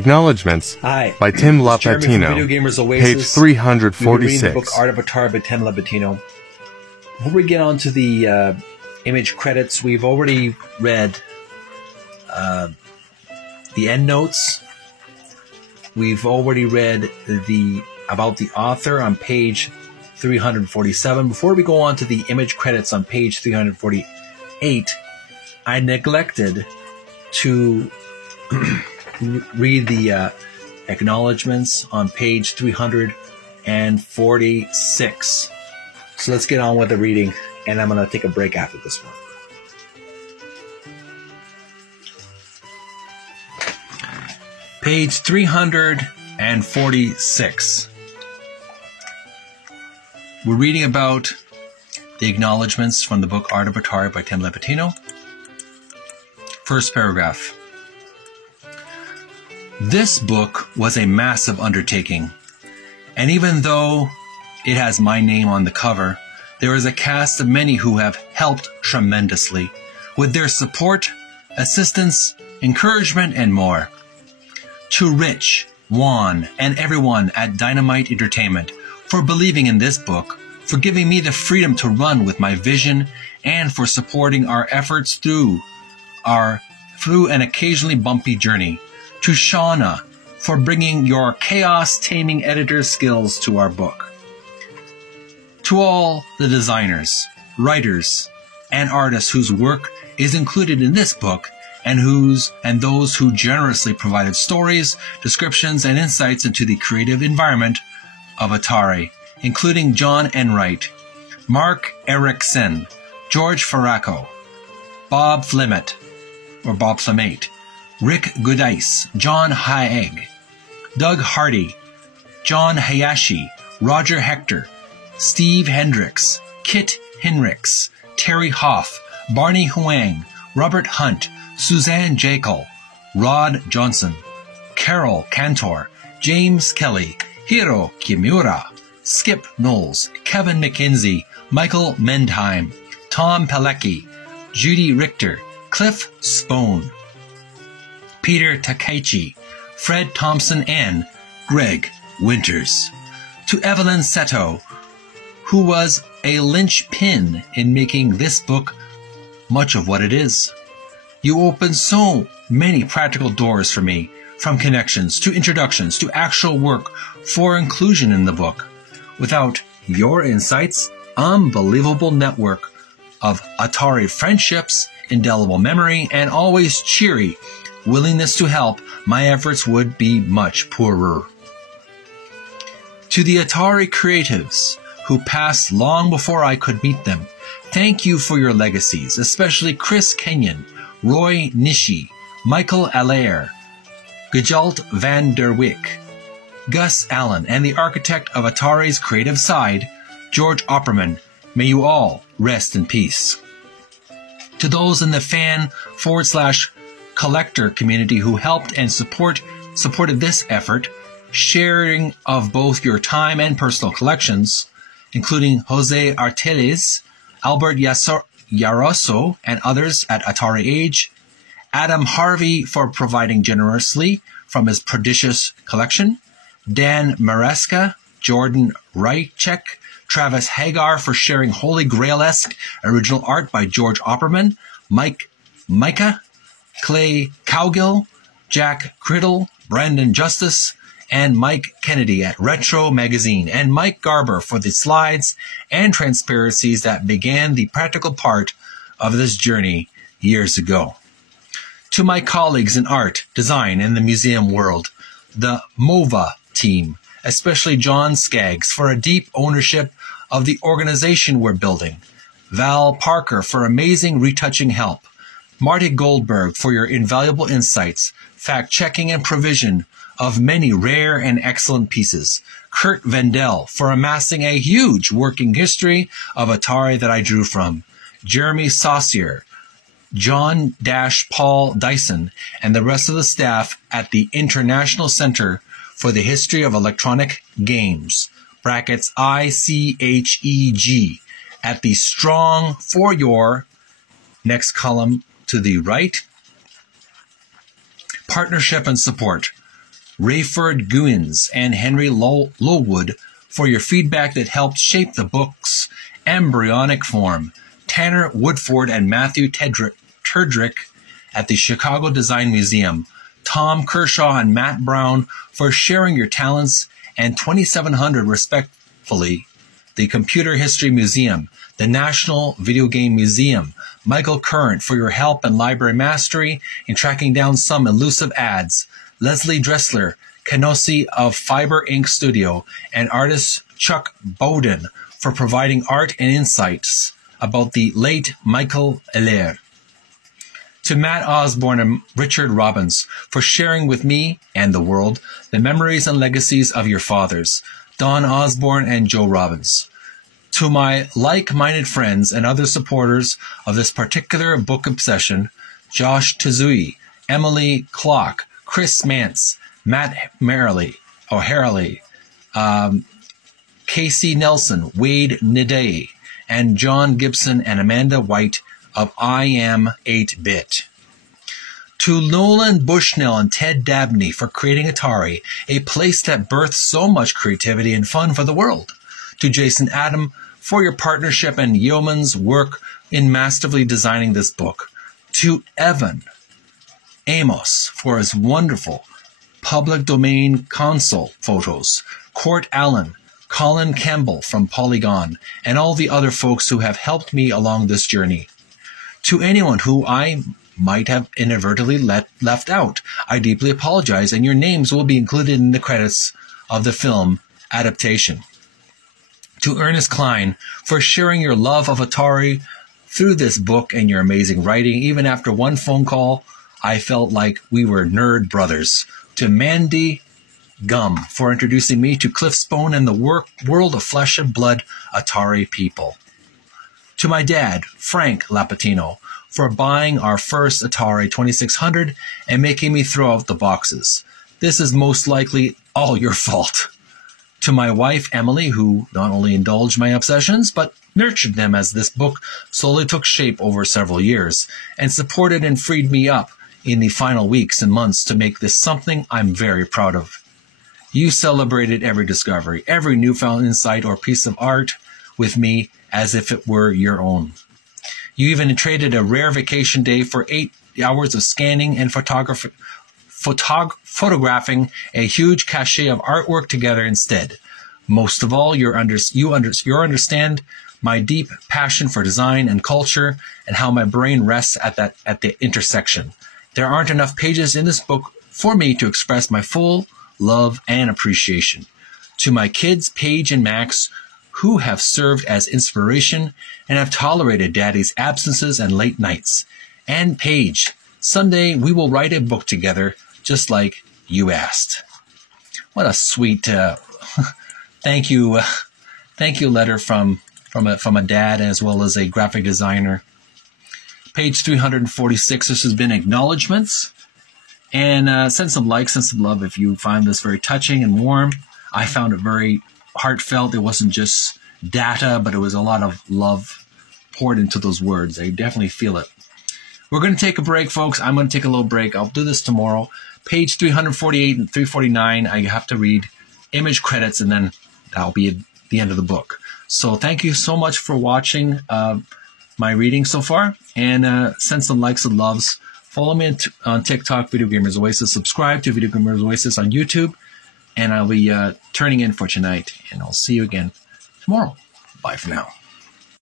Acknowledgments Hi, by Tim Jeremy from Lapetino, Video Gamers Oasis. page We've been reading the book 346. Art of Atari by Tim Lapetino. Before we get on to the image credits, we've already read the end notes. We've already read about the author on page 347. Before we go on to the image credits on page 348, I neglected to read the acknowledgments on page 346. So let's get on with the reading, and I'm going to take a break after this one. Page 346. We're reading about the acknowledgments from the book Art of Atari by Tim Lapetino. First paragraph. This book was a massive undertaking, and even though it has my name on the cover, there is a cast of many who have helped tremendously with their support, assistance, encouragement, and more. To Rich, Juan, and everyone at Dynamite Entertainment for believing in this book, for giving me the freedom to run with my vision, and for supporting our efforts through an occasionally bumpy journey. To Shauna for bringing your chaos-taming editor skills to our book. To all the designers, writers, and artists whose work is included in this book, and those who generously provided stories, descriptions, and insights into the creative environment of Atari, including John Enright, Mark Erickson, George Faraco, Bob Flemate, Rick Goodice, John Haeg, Doug Hardy, John Hayashi, Roger Hector, Steve Hendricks, Kit Hinrichs, Terry Hoff, Barney Huang, Robert Hunt, Suzanne Jekyll, Rod Johnson, Carol Cantor, James Kelly, Hiro Kimura, Skip Knowles, Kevin McKenzie, Michael Mendheim, Tom Palecki, Judy Richter, Cliff Spohn, Peter Takaichi, Fred Thompson, and Greg Winters. To Evelyn Seto, who was a linchpin in making this book much of what it is. You opened so many practical doors for me, from connections to introductions to actual work for inclusion in the book. Without your insights, unbelievable network of Atari friendships, indelible memory, and always cheery willingness to help, my efforts would be much poorer. To the Atari creatives who passed long before I could meet them, thank you for your legacies, especially Chris Kenyon, Roy Nishi, Michael Allaire, Gejalt van der Wyck, Gus Allen, and the architect of Atari's creative side, George Opperman. May you all rest in peace. To those in the fan/collector community who helped and supported this effort, sharing of both your time and personal collections, including Jose Arteles, Albert Yaroso, and others at Atari Age, Adam Harvey for providing generously from his prodigious collection, Dan Maresca, Jordan Rychek, Travis Hagar for sharing Holy Grail-esque original art by George Opperman, Micah, Clay Cowgill, Jack Criddle, Brandon Justice, and Mike Kennedy at Retro Magazine, and Mike Garber for the slides and transparencies that began the practical part of this journey years ago. To my colleagues in art, design, and the museum world, the MOVA team, especially John Skaggs for a deep ownership of the organization we're building, Val Parker for amazing retouching help, Marty Goldberg for your invaluable insights, fact-checking, and provision of many rare and excellent pieces, Kurt Vendel for amassing a huge working history of Atari that I drew from, Jeremy Saucier, John Paul Dyson, and the rest of the staff at the International Center for the History of Electronic Games, brackets ICHEG, at the Strong for Your, next column to the right, partnership and support. Rayford Guins and Henry Lowood for your feedback that helped shape the book's embryonic form. Tanner Woodford and Matthew Turdrick at the Chicago Design Museum. Tom Kershaw and Matt Brown for sharing your talents, and 2700 respectfully, the Computer History Museum, the National Video Game Museum. Michael Current for your help and library mastery in tracking down some elusive ads. Leslie Dressler, Canosi of Fiber Ink Studio, and artist Chuck Bowden for providing art and insights about the late Michael Heller. To Matt Osborne and Richard Robbins for sharing with me and the world the memories and legacies of your fathers, Don Osborne and Joe Robbins. To my like-minded friends and other supporters of this particular book obsession, Josh Tazui, Emily Clock, Chris Mance, Matt O'Harley, Casey Nelson, Wade Nidey, and John Gibson and Amanda White of I Am 8-Bit. To Nolan Bushnell and Ted Dabney for creating Atari, a place that birthed so much creativity and fun for the world. To Jason Adam for your partnership and yeoman's work in masterfully designing this book. To Evan Amos for his wonderful public domain console photos. Court Allen, Colin Campbell from Polygon, and all the other folks who have helped me along this journey. To anyone who I might have inadvertently left out, I deeply apologize, and your names will be included in the credits of the film adaptation. To Ernest Klein for sharing your love of Atari through this book and your amazing writing. Even after one phone call, I felt like we were nerd brothers. To Mandy Gum for introducing me to Cliff Spone and the world of flesh and blood Atari people. To my dad, Frank Lapetino, for buying our first Atari 2600 and making me throw out the boxes. This is most likely all your fault. To my wife, Emily, who not only indulged my obsessions, but nurtured them as this book slowly took shape over several years, and supported and freed me up in the final weeks and months to make this something I'm very proud of. You celebrated every discovery, every newfound insight or piece of art with me as if it were your own. You even traded a rare vacation day for 8 hours of scanning and photographing a huge cachet of artwork together instead. Most of all, you understand my deep passion for design and culture and how my brain rests at the intersection. There aren't enough pages in this book for me to express my full love and appreciation. To my kids, Paige and Max, who have served as inspiration and have tolerated Daddy's absences and late nights. And Paige, someday we will write a book together, just like you asked. What a sweet thank you letter from a dad as well as a graphic designer. Page 346. This has been Acknowledgments, and send some likes and some love if you find this very touching and warm. I found it very heartfelt. It wasn't just data, but it was a lot of love poured into those words. I definitely feel it. We're going to take a break, folks. I'm going to take a little break. I'll do this tomorrow. Page 348 and 349, I have to read image credits, and then that'll be the end of the book. So thank you so much for watching my reading so far, and send some likes and loves. Follow me on TikTok, Video Gamers Oasis. Subscribe to Video Gamers Oasis on YouTube, and I'll be turning in for tonight, and I'll see you again tomorrow. Bye for now.